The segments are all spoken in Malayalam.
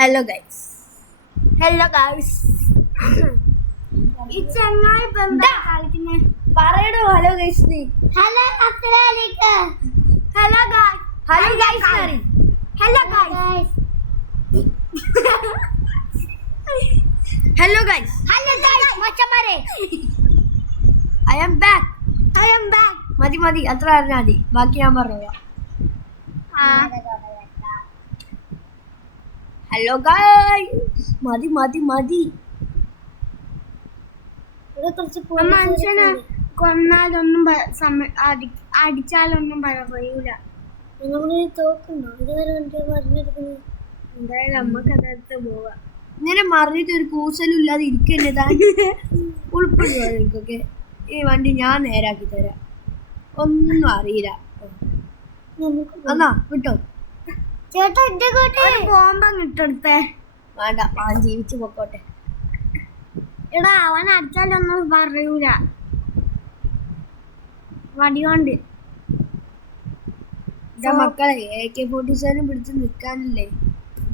Hello guys. ഈ ചങ്ങായി ബന്ധാ കളിക്കുന്നേ പറയടോ ഹലോ ഗൈസ് നീ ഹലോ അസ്സലാമലൈക്കും ഹലോ ഗൈസ് ഹലോ ഗൈസ് നറി ഹലോ ഗൈസ് ഹലോ ഗൈസ് മച്ചമാരെ I am back മതി അത്ര അറിഞ്ഞാൽ മതി ബാക്കി ഞാൻ പറയാം ഹലോ ഗൈസ് മതി മനുഷ്യനെ കൊന്നാലൊന്നും അടിച്ചാലൊന്നും പറയൂല. തോക്കുന്നു ഇതുവരെ പറഞ്ഞെടുക്കുന്നു. എന്തായാലും നമ്മക്ക് അതടുത്ത് പോവാ. ഇങ്ങനെ മറിഞ്ഞിട്ട് ഒരു കൂസലും ഇല്ലാതെ ഇരിക്കുന്നതാ ഉൾപ്പെടുക നിനക്കൊക്കെ. ഈ വണ്ടി ഞാൻ നേരാക്കി തരാം. ഒന്നും അറിയില്ല. എന്നാ വിട്ടോ ചേട്ടാ എന്റെ കൂട്ടി ബോംബ് ഇട്ടെടുത്തേ. വേണ്ട അവൻ ജീവിച്ചു പൊക്കോട്ടെ. എടാ അവൻ അടിച്ചാലൊന്നും പറയൂല വടികൊണ്ട്. മക്കളെ AK-47 പിടിച്ച് നിക്കാനല്ലേ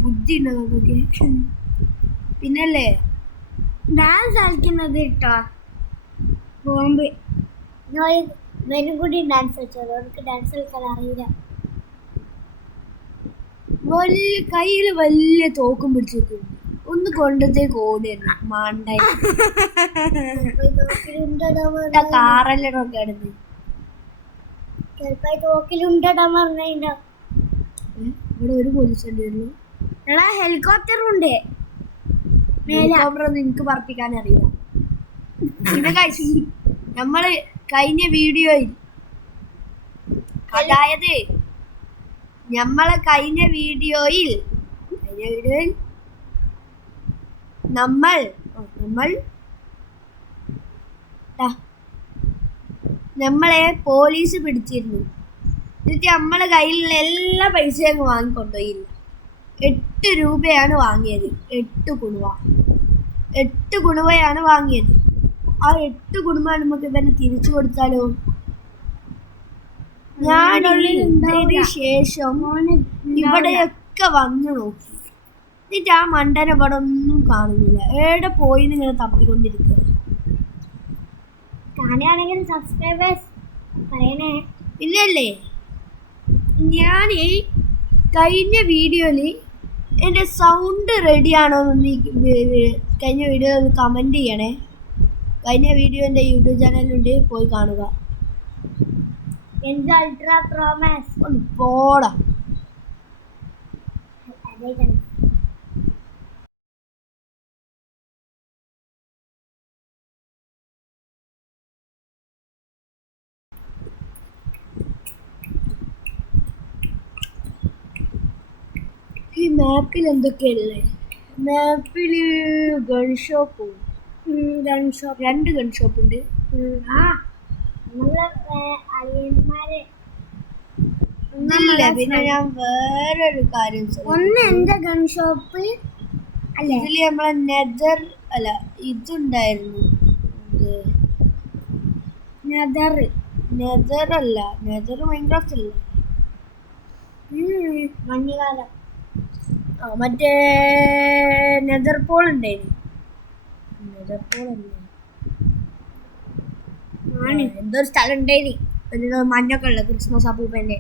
ബുദ്ധി ഉണ്ടോ നമുക്കൊക്കെ? പിന്നല്ലേ ഡാൻസ് കളിക്കുന്നത് കേട്ടോ ബോംബ്. ഇവരും കൂടി ഡാൻസ് കളിച്ചോളൂ. അവർക്ക് ഡാൻസ് കളിക്കാൻ അറിയില്ല. കയ്യില് വലിയ തോക്കും പിടിച്ചു ഒന്ന് കൊണ്ടത്തേക്ക് ഓടിയിരുന്നു മാണ്ടായി കാറല്ലടൊക്കെ ആയിരുന്നു. തോക്കിലുണ്ടടാ പറഞ്ഞ ഇവിടെ ഒരു പോലീസ് ഉണ്ടായിരുന്നു. എടാ ഹെലികോപ്റ്ററും ഉണ്ട്. ഹെലികോപ്റ്ററൊന്നും എനിക്ക് പറപ്പിക്കാൻ അറിയില്ല. പിന്നെ നമ്മള് കഴിഞ്ഞ വീഡിയോയിൽ അതായത് കഴിഞ്ഞ വീഡിയോയിൽ നമ്മളെ പോലീസ് പിടിച്ചിരുന്നു. എന്നിട്ട് നമ്മളെ കയ്യിലുള്ള എല്ലാ പൈസയും അങ്ങ് വാങ്ങിക്കൊണ്ടുപോയില്ല. 8 രൂപയാണ് വാങ്ങിയത്. 8 കുണുവയാണ് വാങ്ങിയത്. ആ 8 കുണുവ നമുക്ക് ഇവനെ തിരിച്ചു കൊടുത്താലോ? ഞാൻ ഇതിന് ശേഷം ഇവിടെയൊക്കെ വന്നു നോക്കി. എന്നിട്ട് ആ മണ്ടനെ ഇവിടെ ഒന്നും കാണുന്നില്ല. എവിടെ പോയി ഇങ്ങനെ തപ്പിക്കൊണ്ടിരിക്കുക. കാണുകയാണെങ്കിൽ സബ്സ്ക്രൈബേഴ്സ് പറയണേ. ഇല്ലല്ലേ ഞാൻ കഴിഞ്ഞ വീഡിയോയില് എൻ്റെ സൗണ്ട് റെഡി ആണോ എന്ന് കഴിഞ്ഞ വീഡിയോ ഒന്ന് കമൻറ്റ് ചെയ്യണേ. കഴിഞ്ഞ വീഡിയോ എൻ്റെ യൂട്യൂബ് ചാനലിലുണ്ട്, പോയി കാണുക. അൾട്രാ പ്രോ മാക്സ് ഒന്ന് പോടാ. ഈ മാപ്പിൽ എന്തൊക്കെയല്ലേ? മാപ്പില് ഗൺ ഷോപ്പ്, 2 ഗൺ ഷോപ്പ് ഉണ്ട്. പിന്നെ ഞാൻ വേറൊരു കാര്യം, ഒന്ന് എന്റെ ഗൺ ഷോപ്പ് അല്ലേ, ഇതില് നമ്മളെ നെതർ അല്ല ഇതുണ്ടായിരുന്നു. നെതർ അല്ല, നെതർ മൈൻക്രാഫ്റ്റ് അല്ല, മഞ്ഞുകാലം. മറ്റേ നെതർ പോൾ ഉണ്ടായിരുന്നു. നെതർ പോൾ അല്ലേ, എന്തൊരു സ്ഥലം ഉണ്ടായിന് ഒരു മഞ്ഞൊക്കെ ഉള്ള ക്രിസ്മസ് അപ്പൂപ്പന്റെ.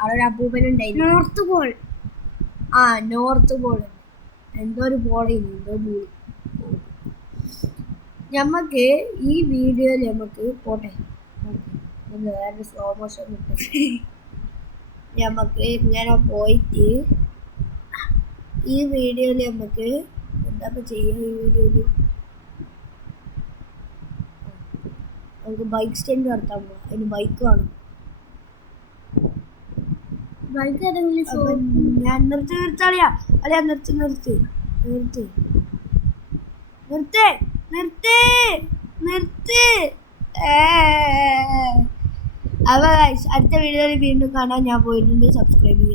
അവിടെ ഒരു അപ്പൂപ്പൻ ഉണ്ടായിരുന്നു. നോർത്ത് പോൾ എന്തോ ഒരു പോളായിരുന്നു, എന്തോ പോളി. ഞമ്മക്ക് ഈ വീഡിയോയിൽ നമുക്ക് പോട്ടെ വേറെ സ്ലോ മോഷൻ കിട്ടും. ഞമ്മക്ക് ഇങ്ങനെ പോയിട്ട് ഈ വീഡിയോയിൽ നമുക്ക് എന്താ ചെയ്യാം? ഈ വീഡിയോയിൽ നമുക്ക് ബൈക്ക് സ്റ്റാൻഡ് നടത്താൻ പോവാം. അതിന് ബൈക്ക് വേണം. ഞാൻ നിർത്താളിയാ അളിയാ, നിർത്ത്. അപ്പൊ അടുത്ത വീഡിയോയിൽ വീണ്ടും കാണാൻ. ഞാൻ പോയിട്ടുണ്ട്. സബ്സ്ക്രൈബ് ചെയ്യാം.